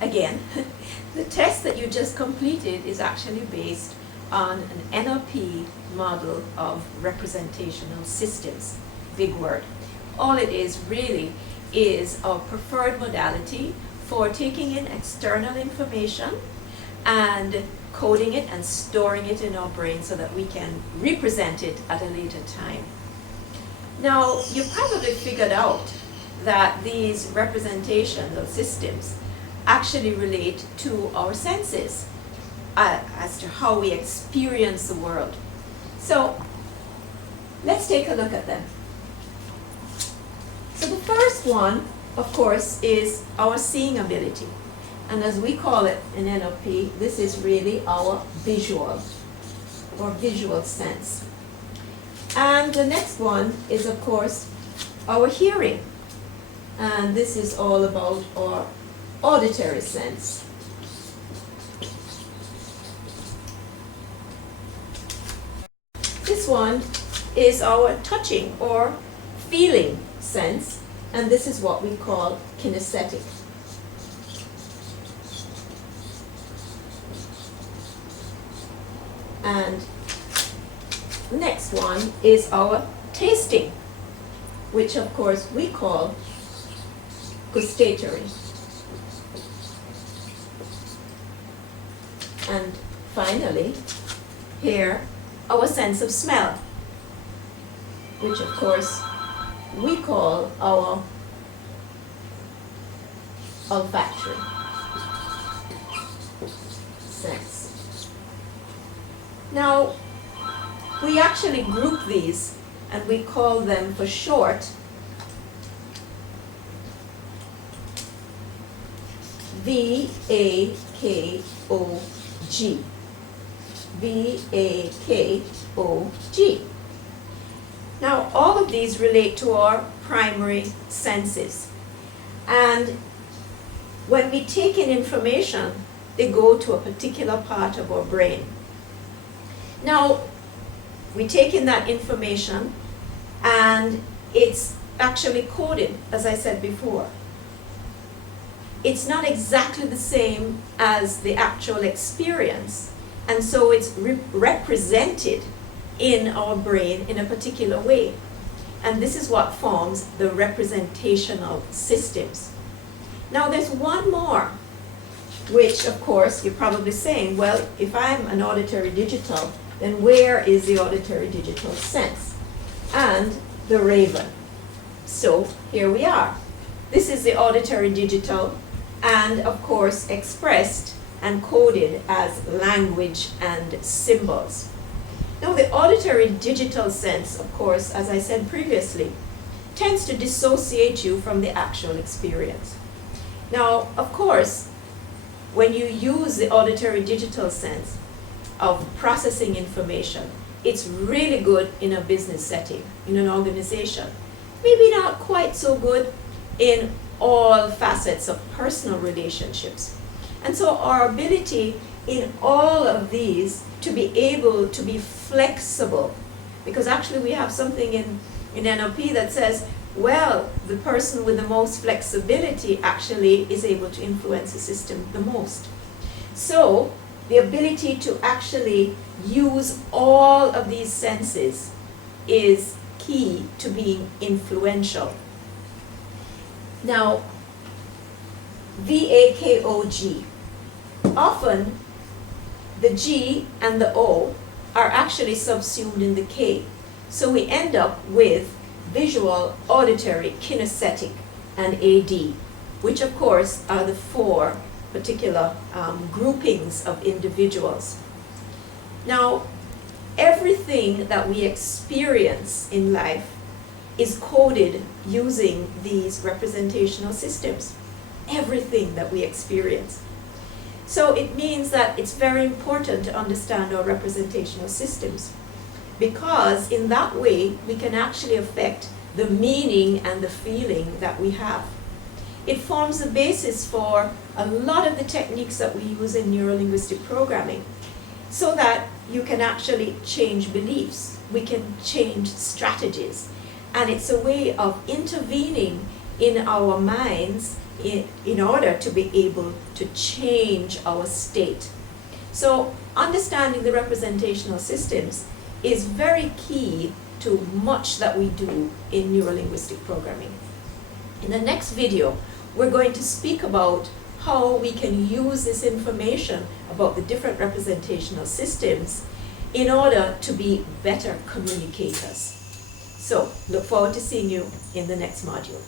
again, the test that you just completed is actually based on an NLP model of representational systems. Big word. All it is really is our preferred modality for taking in external information and coding it and storing it in our brain so that we can represent it at a later time. Now, you probably figured out that these representational systems actually relate to our senses as to how we experience the world. So, let's take a look at them. So the first one, of course, is our seeing ability. And as we call it in NLP, this is really our visual or visual sense. And the next one is, of course, our hearing. And this is all about our auditory sense. This one is our touching or feeling sense, and this is what we call kinesthetic. And the next one is our tasting, which of course we call gustatory. And finally, here, our sense of smell, which of course we call our olfactory sense. Now, we actually group these and we call them for short VAKOG. VAKOG. Now, all of these relate to our primary senses. And when we take in information, they go to a particular part of our brain. Now, we take in that information and it's actually coded, as I said before. It's not exactly the same as the actual experience, and so it's represented in our brain in a particular way. And this is what forms the representational systems. Now there's one more, which of course you're probably saying, well, if I'm an auditory digital, then where is the auditory digital sense? And the raven. So here we are. This is the auditory digital, and of course expressed and coded as language and symbols. Now the auditory digital sense, of course, as I said previously, tends to dissociate you from the actual experience. Now, of course, when you use the auditory digital sense of processing information, it's really good in a business setting, in an organization. Maybe not quite so good in all facets of personal relationships. And so our ability in all of these to be able to be flexible, because actually we have something in NLP that says, well, the person with the most flexibility actually is able to influence the system the most. So the ability to actually use all of these senses is key to being influential. Now, VAKOG. Often the G and the O are actually subsumed in the K. So we end up with visual, auditory, kinesthetic, and AD, which of course are the four particular groupings of individuals. Now, everything that we experience in life is coded using these representational systems. Everything that we experience. So it means that it's very important to understand our representational systems, because in that way we can actually affect the meaning and the feeling that we have. It forms the basis for a lot of the techniques that we use in neuro-linguistic programming, so that you can actually change beliefs, we can change strategies, and it's a way of intervening in our minds in order to be able to change our state. So understanding the representational systems is very key to much that we do in neurolinguistic programming. In the next video, we're going to speak about how we can use this information about the different representational systems in order to be better communicators. So, look forward to seeing you in the next module.